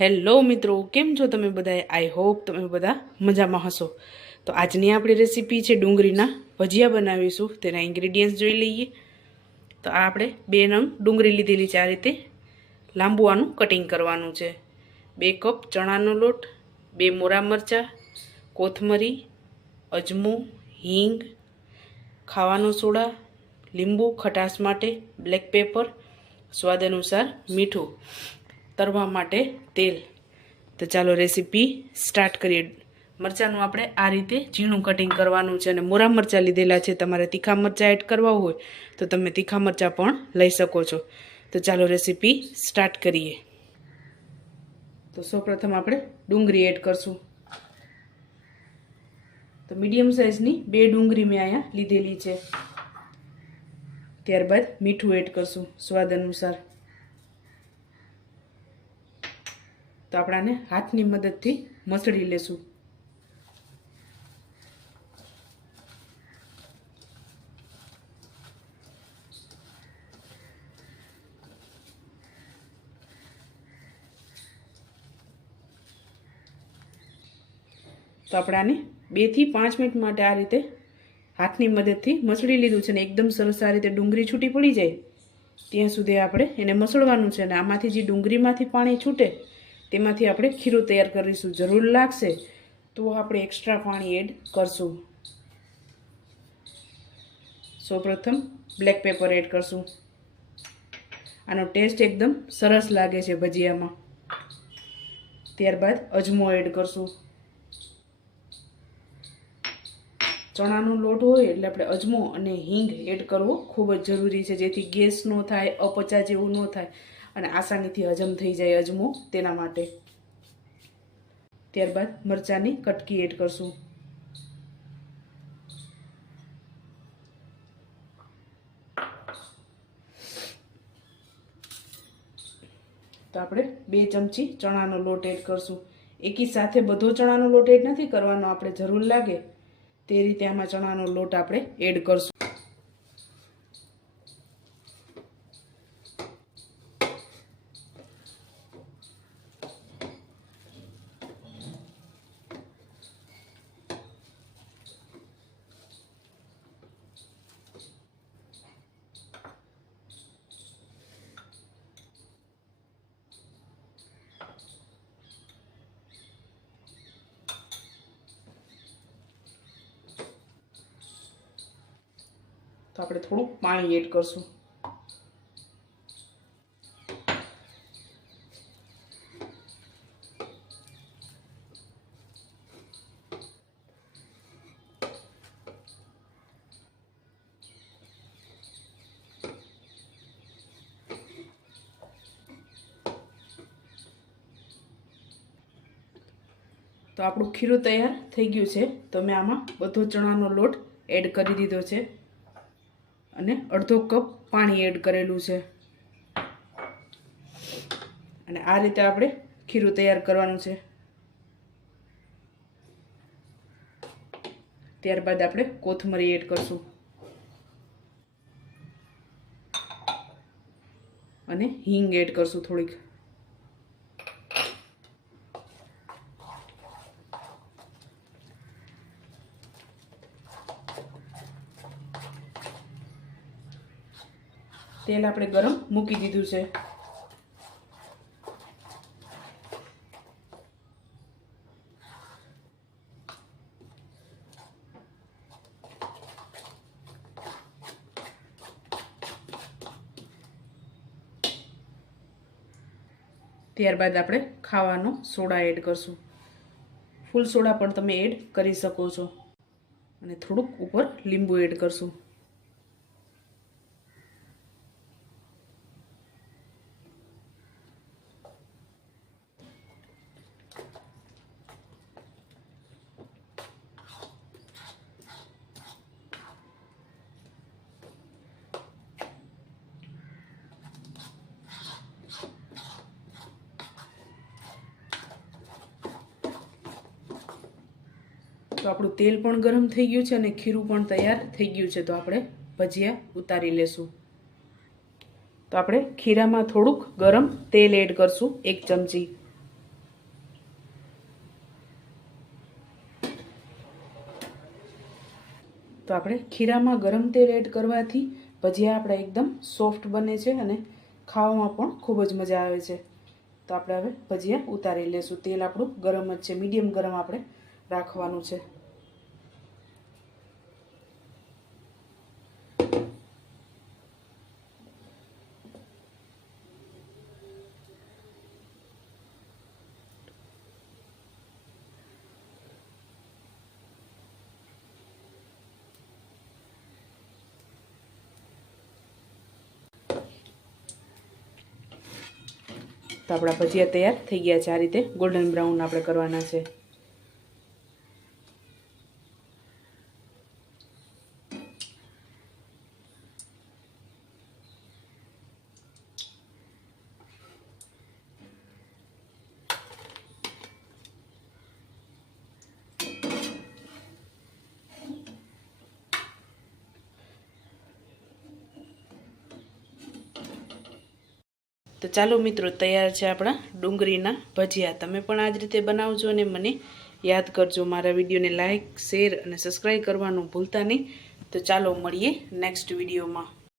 Hello મિત્રો, કેમ છો તમે બધા? આઈ હોપ તમે બધા મજામાં હશો. તો આજની આપણી રેસીપી છે ડુંગળીના ભજીયા બનાવીશું. તેના ઇન્ગ્રેડિયન્ટ્સ જોઈ લઈએ. તો આ આપણે 2 નંગ ડુંગળી લીધેલી છે. આ રીતે લાંબુ આનું કટિંગ કરવાનું છે. 2 કપ ચણાનો લોટ, 2 મોરા મરચાં, કોથમરી, અજમો, હિંગ, ખાવાનો સોડા, લીંબુ ખટાશ માટે, બ્લેક પેપર, સ્વાદ અનુસાર મીઠું, તરવા માટે તેલ. તો ચાલો રેસીપી સ્ટાર્ટ કરીએ. મરચાંનું આપણે આ રીતે ઝીણું કટિંગ કરવાનું છે અને મોરા મરચાં લીધેલા છે. તમારે તીખા મરચાં એડ કરવા હોય તો તમે તીખા મરચાં પણ લઈ શકો છો. તો ચાલો રેસીપી સ્ટાર્ટ કરીએ. તો સૌપ્રથમ આપણે ડુંગળી એડ કરશું. તો મીડિયમ સાઇઝની 2 ડુંગળી મેં અહીંયા લીધેલી છે. ત્યારબાદ મીઠું એડ કરશું સ્વાદ અનુસાર. તો આપણાને હાથની મદદથી મસળી લેશું. તો આપણાને 2 થી 5 મિનિટ માટે આ રીતે હાથની મદદથી મસળી લીધું છે ને એકદમ સરસ આ રીતે ડુંગળી છૂટી પડી જાય ત્યાં સુધી આપણે એને મસળવાનું છે. અને આમાંથી જે ડુંગળીમાંથી પાણી છૂટે તેમાંથી આપણે ખીરું તૈયાર કરીશું. જરૂર લાગશે તો આપણે એક્સ્ટ્રા પાણી એડ કરશું. સૌપ્રથમ બ્લેક પેપર એડ કરશું. આનો ટેસ્ટ એકદમ સરસ લાગે છે ભજીયામાં. ત્યારબાદ અજમો એડ કરશું. ચણાનો લોટ હોય એટલે આપણે અજમો અને હિંગ એડ કરવો ખૂબ જ જરૂરી છે, જેથી ગેસ ન થાય, અપચા જેવું ન થાય અને આસાનીથી હજમ થઈ જાય અજમો, તેના માટે. ત્યારબાદ મરચાંની કટકી એડ કરશું. તો આપણે 2 ચમચી ચણાનો લોટ એડ કરશું. એકી સાથે બધો ચણાનો લોટ એડ નથી કરવાનો, આપણે જરૂર લાગે તે રીતે આમાં ચણાનો લોટ આપણે એડ કરશું. તો આપણે થોડું પાણી એડ કરશું. તો આપણું ખીરું તૈયાર થઈ ગયું છે. તો મેં આમાં બધો ચણાનો લોટ એડ કરી દીધો છે અને અડધો કપ પાણી એડ કરેલું છે. અને આ રીતે આપણે ખીરું તૈયાર કરવાનું છે. ત્યારબાદ આપણે કોથમરી એડ કરશું અને હિંગ એડ કરશું થોડીક. તેલ આપણે ગરમ મૂકી દીધું છે. ત્યારબાદ આપણે ખાવાનો સોડા એડ કરશું. ફૂલ સોડા પણ તમે એડ કરી શકો છો. અને થોડુંક ઉપર લીંબુ એડ કરશું. તો આપણું તેલ પણ ગરમ થઈ ગયું છે અને ખીરું પણ તૈયાર થઈ ગયું છે. તો આપણે ભજીયા ઉતારી લેશું. તો આપણે ખીરામાં થોડુંક ગરમ તેલ એડ કરશું, 1 ચમચી. તો આપણે ખીરામાં ગરમ તેલ એડ કરવાથી ભજીયા આપણા એકદમ સોફ્ટ બને છે અને ખાવામાં પણ ખૂબ જ મજા આવે છે. તો આપણે હવે ભજીયા ઉતારી લેશું. તેલ આપણું ગરમ જ છે, મીડિયમ ગરમ આપણે રાખવાનું છે. તો આપણા ભજીયા તૈયાર થઈ ગયા છે. આ રીતે ગોલ્ડન બ્રાઉન આપણે કરવાના છે. તો ચાલો મિત્રો, તૈયાર છે આપણા ડુંગળીના ભજીયા. તમે પણ આ જ રીતે બનાવજો અને મને યાદ કરજો. મારા વિડીયોને લાઇક, શેર અને સબસ્ક્રાઈબ કરવાનું ભૂલતા નહીં. તો ચાલો મળીએ નેક્સ્ટ વિડીયોમાં.